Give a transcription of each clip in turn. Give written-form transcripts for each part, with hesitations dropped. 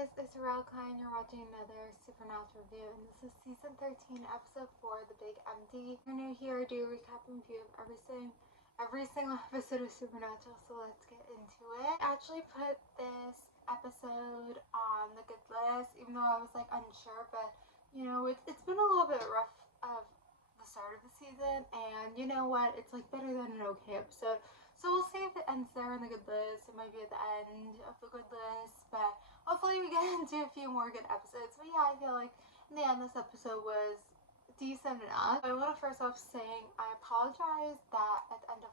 guys, it's Raelka and you're watching another Supernatural review, and this is season 13, episode 4, The Big Empty. If you're new here, I do a recap and review of every single episode of Supernatural, so let's get into it. I actually put this episode on the good list, even though I was like unsure, but you know, it's been a little bit rough of the start of the season, and you know what, it's like better than an okay episode. So we'll see if it ends there on the good list. It might be at the end of the good list, but hopefully we get into a few more good episodes. But yeah, I feel like in the end this episode was decent enough. I want to first off saying I apologize that at the end of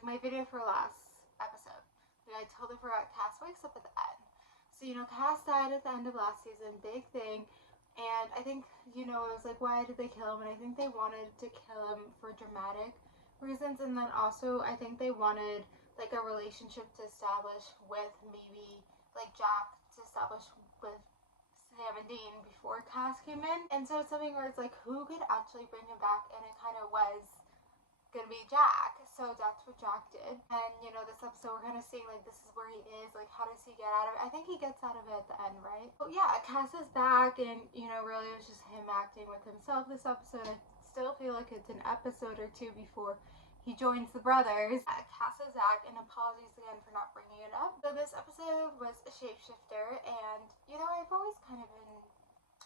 my video for last episode, I totally forgot Cass wakes up at the end. So, you know, Cass died at the end of last season, big thing. And I think, you know, it was like, why did they kill him? And I think they wanted to kill him for dramatic reasons, and then also I think they wanted like a relationship to establish with maybe like Jack to establish with Sam and Dean before Cass came in. And so it's something where it's like, who could actually bring him back? And it kind of was gonna be Jack, so that's what Jack did. And you know, this episode we're kind of seeing like this is where he is, like how does he get out of it? I think he gets out of it at the end, right? But yeah, Cass is back, and you know, really it was just him acting with himself this episode. I still feel like it's an episode or two before he joins the brothers. Cass is back, and apologies again for not bringing it up. So this episode was a shapeshifter, and you know, I've always kind of been,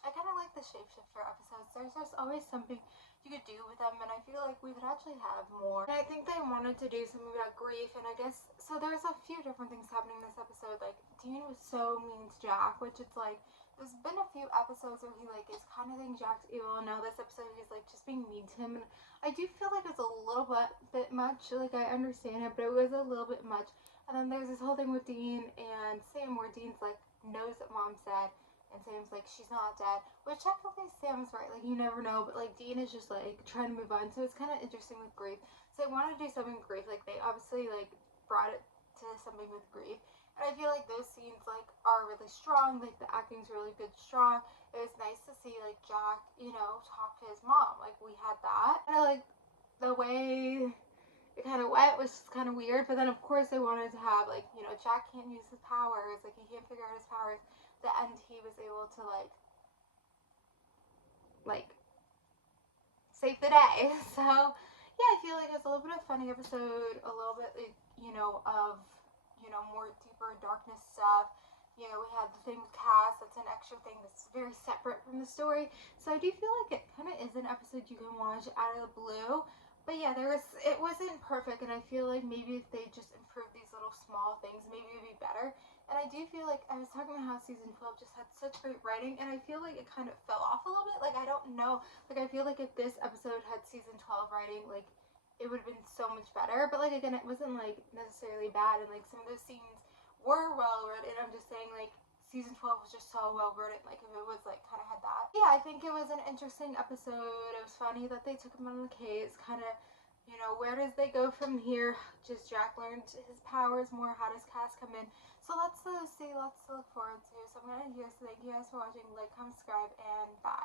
I kind of like the shapeshifter episodes. There's just always something you could do with them, and I feel like we could actually have more. And I think they wanted to do something about grief, and I guess, so there's a few different things happening in this episode. Like, Dean was so mean to Jack, which it's like, there's been a few episodes where he like is kind of thinking Jack's evil, and now this episode he's like just being mean to him, and I do feel like it's a little bit much. Like, I understand it, but it was a little bit much. And then there's this whole thing with Dean and Sam where Dean's like knows that Mom's dead, and Sam's like, she's not dead. Which technically Sam's right, like you never know, but like Dean is just like trying to move on. So it's kind of interesting with grief. So they wanted to do something with grief. Like they obviously like brought it to something with grief. And I feel like those scenes like are really strong. Like the acting's really good, strong. It was nice to see like Jack, you know, talk to his mom. Like we had that. And I like the way it kind of went was just kind of weird. But then of course they wanted to have like, you know, Jack can't use his powers. Like he can't figure out his powers. The end he was able to like save the day. So yeah, I feel like it's a little bit of a funny episode, a little bit like, you know, of, you know, more deeper darkness stuff. You know, we had the thing with Cass, that's an extra thing that's very separate from the story. So I do feel like it kind of is an episode you can watch out of the blue. But yeah, it wasn't perfect, and I feel like maybe if they just improved these little small things, maybe it would be better. And I do feel like, I was talking about how season 12 just had such great writing, and I feel like it kind of fell off a little bit. Like, I don't know. Like, I feel like if this episode had season 12 writing, like, it would have been so much better. But, like, again, it wasn't, like, necessarily bad, and, like, some of those scenes were well written. I'm just saying, like, season 12 was just so well written. Like, if it was, like, kind of had that. Yeah, I think it was an interesting episode. It was funny that they took him on the case, kind of, you know, where does they go from here? Just Jack learned his powers more. How does Cass come in? So let's see, lots to look forward to. So I'm going to end here. So thank you guys for watching. Like, comment, subscribe, and bye.